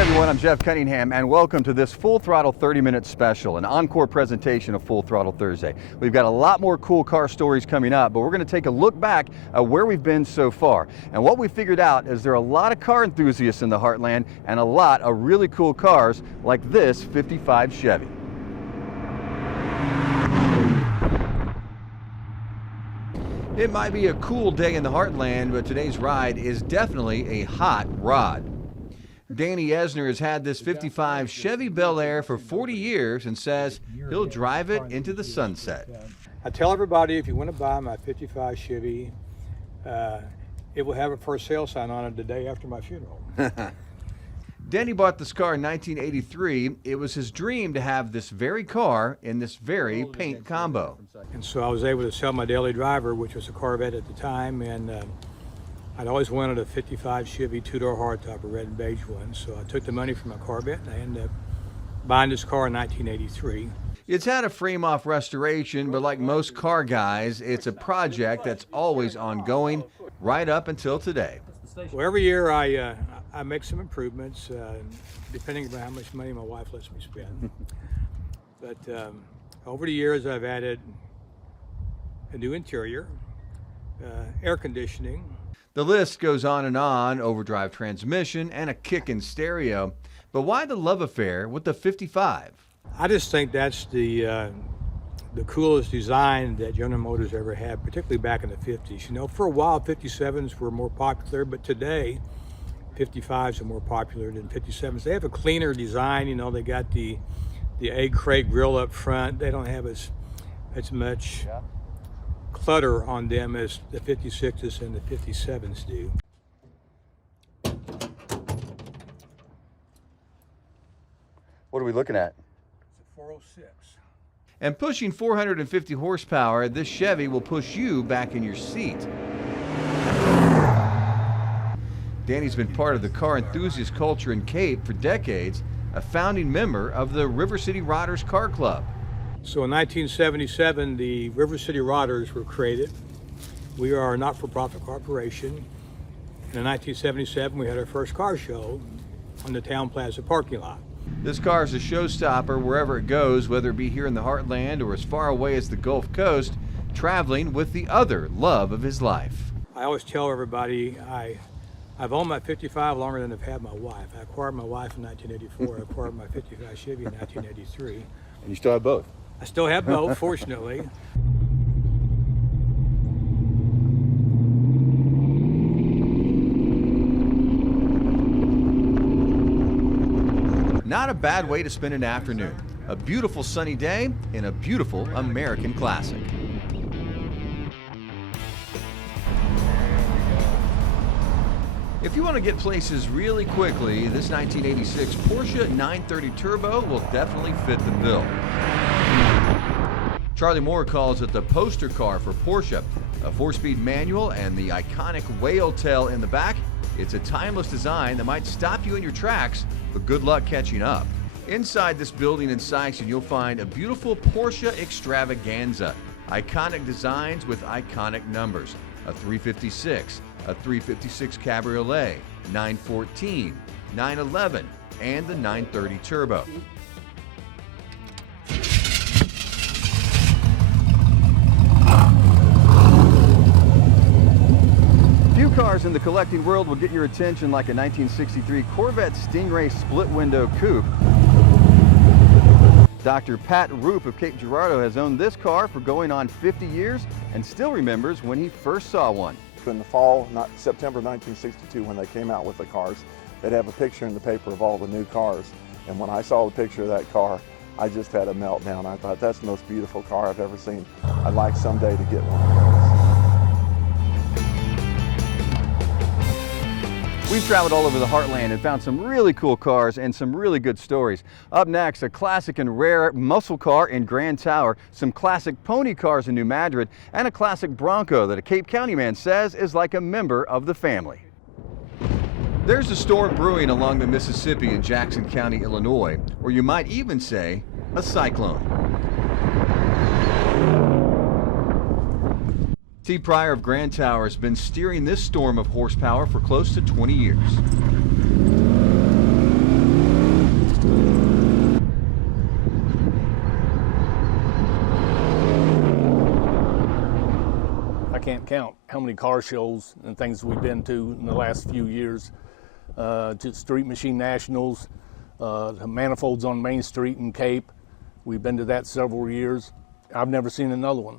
Hey everyone, I'm Jeff Cunningham and welcome to this Full Throttle 30-minute special, an encore presentation of Full Throttle Thursday. We've got a lot more cool car stories coming up, but we're going to take a look back at where we've been so far. And what we figured out is there are a lot of car enthusiasts in the Heartland and a lot of really cool cars like this 55 Chevy. It might be a cool day in the Heartland, but today's ride is definitely a hot rod. Danny Esner has had this 55 Chevy Bel Air for 40 years and says he'll drive it into the sunset. I tell everybody, if you want to buy my 55 Chevy, it will have a for sale sign on it the day after my funeral. Danny bought this car in 1983. It was his dream to have this very car in this very paint combo. And so I was able to sell my daily driver, which was a Corvette at the time, and I'd always wanted a 55 Chevy two-door hardtop, a red and beige one. So I took the money from my Corvette and I ended up buying this car in 1983. It's had a frame-off restoration, but like most car guys, it's a project that's always ongoing right up until today. Well, every year I make some improvements, depending on how much money my wife lets me spend. But over the years I've added a new interior, air conditioning. The list goes on and on, overdrive transmission and a kick-in stereo. But why the love affair with the 55? I just think that's the coolest design that General Motors ever had, particularly back in the 50s. You know, for a while 57s were more popular, but today 55s are more popular than 57s. They have a cleaner design. You know, they got the egg crate grill up front. They don't have as much clutter on them as the 56s and the 57s do. What are we looking at? It's a 406. And pushing 450 horsepower, this Chevy will push you back in your seat. Danny's been part of the car enthusiast culture in Cape for decades, a founding member of the River City Rodders Car Club. So in 1977, the River City Rodders were created. We are a not-for-profit corporation. And in 1977, we had our first car show on the Town Plaza parking lot. This car is a showstopper wherever it goes, whether it be here in the Heartland or as far away as the Gulf Coast, traveling with the other love of his life. I always tell everybody I've owned my 55 longer than I've had my wife. I acquired my wife in 1984. I acquired my 55 Chevy in 1983. And you still have both? I still have both, fortunately. Not a bad way to spend an afternoon. A beautiful sunny day in a beautiful American classic. If you want to get places really quickly, this 1986 Porsche 930 Turbo will definitely fit the bill. Charlie Moore calls it the poster car for Porsche. A 4-speed manual and the iconic whale tail in the back. It's a timeless design that might stop you in your tracks, but good luck catching up. Inside this building in Sikeston, you'll find a beautiful Porsche extravaganza. Iconic designs with iconic numbers. A 356, a 356 Cabriolet, 914, 911, and the 930 Turbo. Few cars in the collecting world will get your attention like a 1963 Corvette Stingray split-window coupe. Dr. Pat Roop of Cape Girardeau has owned this car for going on 50 years and still remembers when he first saw one. In the fall, September 1962, when they came out with the cars, they'd have a picture in the paper of all the new cars. And when I saw the picture of that car, I just had a meltdown. I thought, that's the most beautiful car I've ever seen. I'd like someday to get one of those. We've traveled all over the Heartland and found some really cool cars and some really good stories. Up next, a classic and rare muscle car in Grand Tower, some classic pony cars in New Madrid, and a classic Bronco that a Cape County man says is like a member of the family. There's a storm brewing along the Mississippi in Jackson County, Illinois, or you might even say a cyclone. T. Pryor of Grand Tower has been steering this storm of horsepower for close to 20 years. I can't count how many car shows and things we've been to in the last few years. To Street Machine Nationals, the Manifolds on Main Street in Cape. We've been to that several years. I've never seen another one.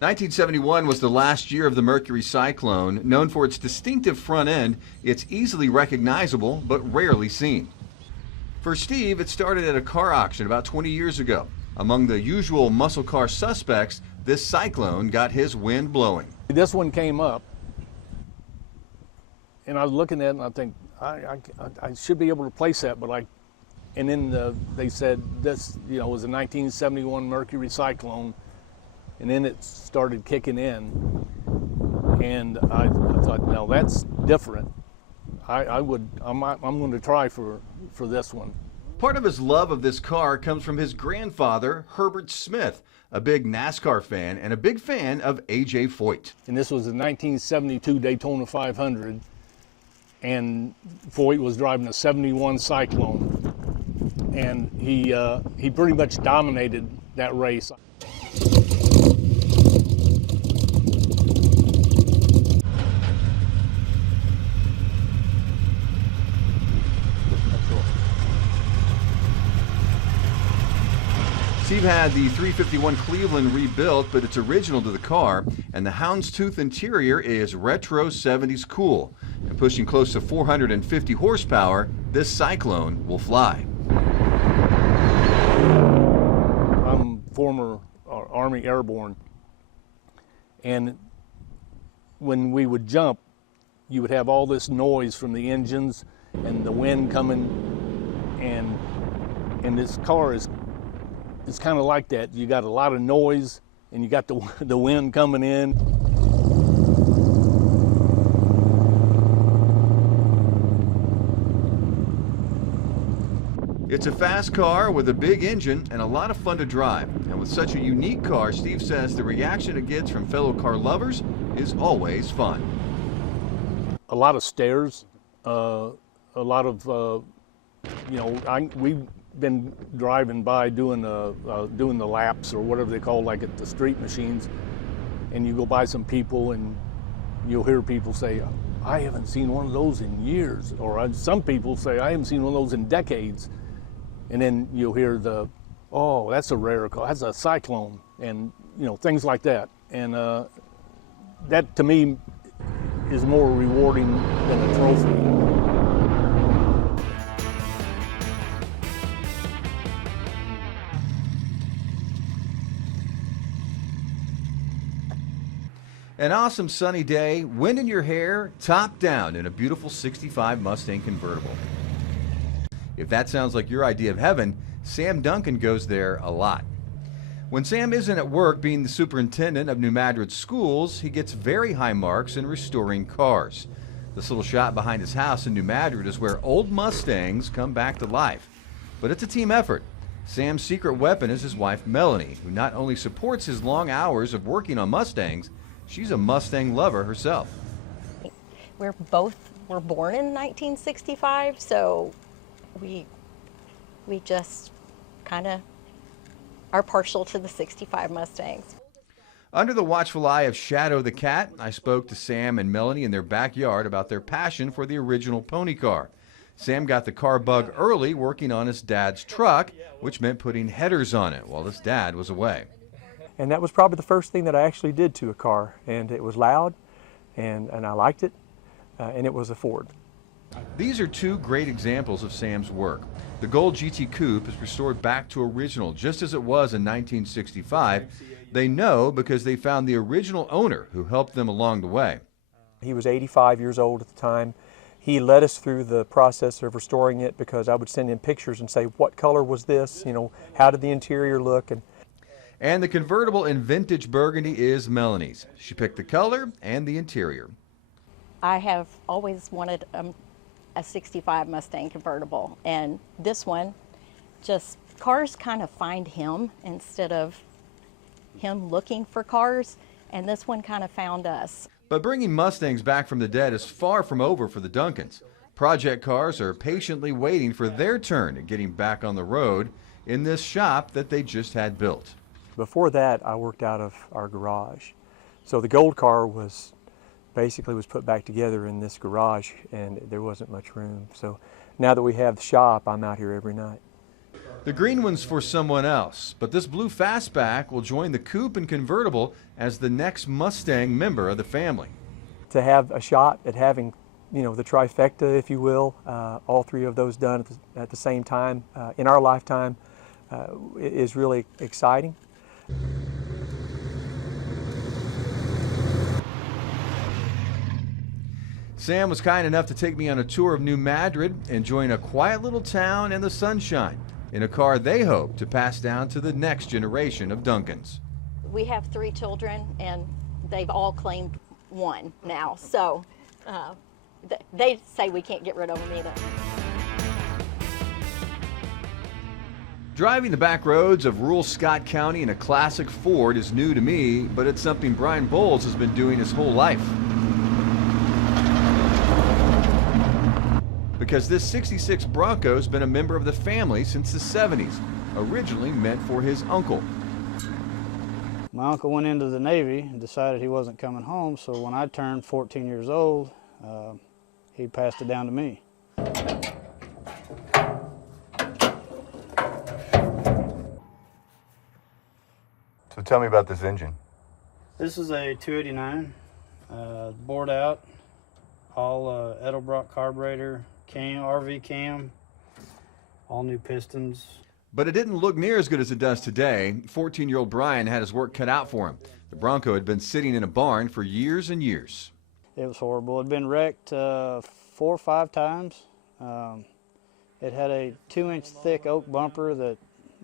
1971 was the last year of the Mercury Cyclone. Known for its distinctive front end, it's easily recognizable but rarely seen. For Steve, it started at a car auction about 20 years ago. Among the usual muscle car suspects, this Cyclone got his wind blowing. This one came up, and I was looking at it and I think, I should be able to replace that, but and then they said this, was a 1971 Mercury Cyclone, and then it started kicking in, and I thought, no, that's different. I'm going to try for this one. Part of his love of this car comes from his grandfather, Herbert Smith, a big NASCAR fan and a big fan of A.J. Foyt. And this was a 1972 Daytona 500, and Foyt was driving a 71 Cyclone, and he pretty much dominated that race. Steve had the 351 Cleveland rebuilt, but it's original to the car, and the houndstooth interior is retro 70s cool. And pushing close to 450 horsepower, this Cyclone will fly. I'm former Army Airborne, and when we would jump, you would have all this noise from the engines and the wind coming, and this car is kind of like that. You got a lot of noise, and you got the wind coming in. It's a fast car with a big engine and a lot of fun to drive. And with such a unique car, Steve says the reaction it gets from fellow car lovers is always fun. A lot of stares, a lot of, we've been driving by doing the laps or whatever they call, like at the street machines, and you go by some people and you'll hear people say, I haven't seen one of those in years, or some people say, I haven't seen one of those in decades. And then you'll hear oh, that's a rare car, that's a Cyclone, and things like that. And that to me is more rewarding than a trophy. An awesome sunny day, wind in your hair, top down in a beautiful 65 Mustang convertible. If that sounds like your idea of heaven, Sam Duncan goes there a lot. When Sam isn't at work being the superintendent of New Madrid's schools, he gets very high marks in restoring cars. This little shot behind his house in New Madrid is where old Mustangs come back to life. But it's a team effort. Sam's secret weapon is his wife Melanie, who not only supports his long hours of working on Mustangs, she's a Mustang lover herself. We're born in 1965, so we just kind of are partial to the 65 Mustangs. Under the watchful eye of Shadow the cat, I spoke to Sam and Melanie in their backyard about their passion for the original pony car. Sam got the car bug early working on his dad's truck, which meant putting headers on it while his dad was away. And that was probably the first thing that I actually did to a car, and it was loud, and I liked it, and it was a Ford. These are two great examples of Sam's work. The Gold GT Coupe is restored back to original just as it was in 1965. They know because they found the original owner who helped them along the way. He was 85 years old at the time. He led us through the process of restoring it because I would send him pictures and say, what color was this? How did the interior look? And the convertible in vintage burgundy is Melanie's. She picked the color and the interior. I have always wanted a 65 Mustang convertible, and this one, just cars kind of find him instead of him looking for cars, and this one kind of found us. But bringing Mustangs back from the dead is far from over for the Duncans. Project cars are patiently waiting for their turn at getting back on the road in this shop that they just had built. Before that, I worked out of our garage. So the gold car was put back together in this garage, and there wasn't much room. So now that we have the shop, I'm out here every night. The green one's for someone else, but this blue fastback will join the coupe and convertible as the next Mustang member of the family. To have a shot at having, the trifecta, if you will, all three of those done at the same time in our lifetime is really exciting. Sam was kind enough to take me on a tour of New Madrid, enjoying a quiet little town and the sunshine in a car they hope to pass down to the next generation of Duncans. We have 3 children, and they've all claimed one now, so they say we can't get rid of them either. Driving the back roads of rural Scott County in a classic Ford is new to me, but it's something Brian Bowles has been doing his whole life. Because this 66 Bronco has been a member of the family since the 70s, originally meant for his uncle. My uncle went into the Navy and decided he wasn't coming home, so when I turned 14 years old, he passed it down to me. So tell me about this engine. This is a 289, bored out, all Edelbrock carburetor, RV cam, all new pistons. But it didn't look near as good as it does today. 14-year-old Brian had his work cut out for him. The Bronco had been sitting in a barn for years and years. It was horrible. It had been wrecked 4 or 5 times. It had a 2-inch thick oak bumper that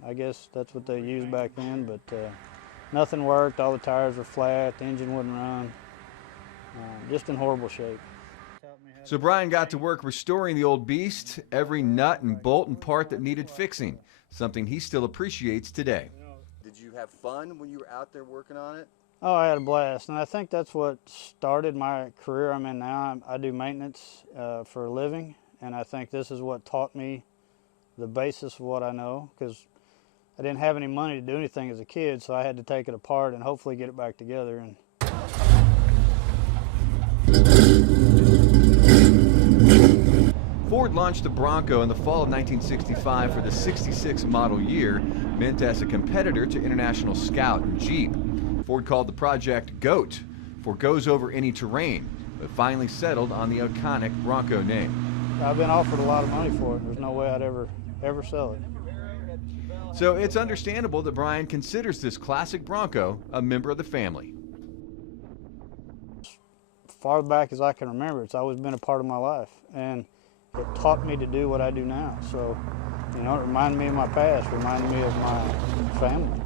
I guess that's what they used back then, but nothing worked. All the tires were flat, the engine wouldn't run. Just in horrible shape. So Brian got to work restoring the old beast, every nut and bolt and part that needed fixing, something he still appreciates today. Did you have fun when you were out there working on it? Oh, I had a blast, and I think that's what started my career I'm in now. I do maintenance for a living, and I think this is what taught me the basis of what I know, because I didn't have any money to do anything as a kid, so I had to take it apart and hopefully get it back together. And Ford launched the Bronco in the fall of 1965 for the 66 model year, meant as a competitor to International Scout and Jeep. Ford called the project GOAT, for goes over any terrain, but finally settled on the iconic Bronco name. I've been offered a lot of money for it. There's no way I'd ever sell it. So it's understandable that Brian considers this classic Bronco a member of the family. As far back as I can remember, it's always been a part of my life, and it taught me to do what I do now. So, it reminded me of my past, reminded me of my family.